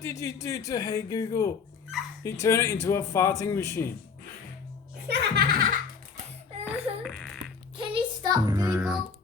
What did you do to Hey Google? You turned it into a farting machine. Can you stop, Google?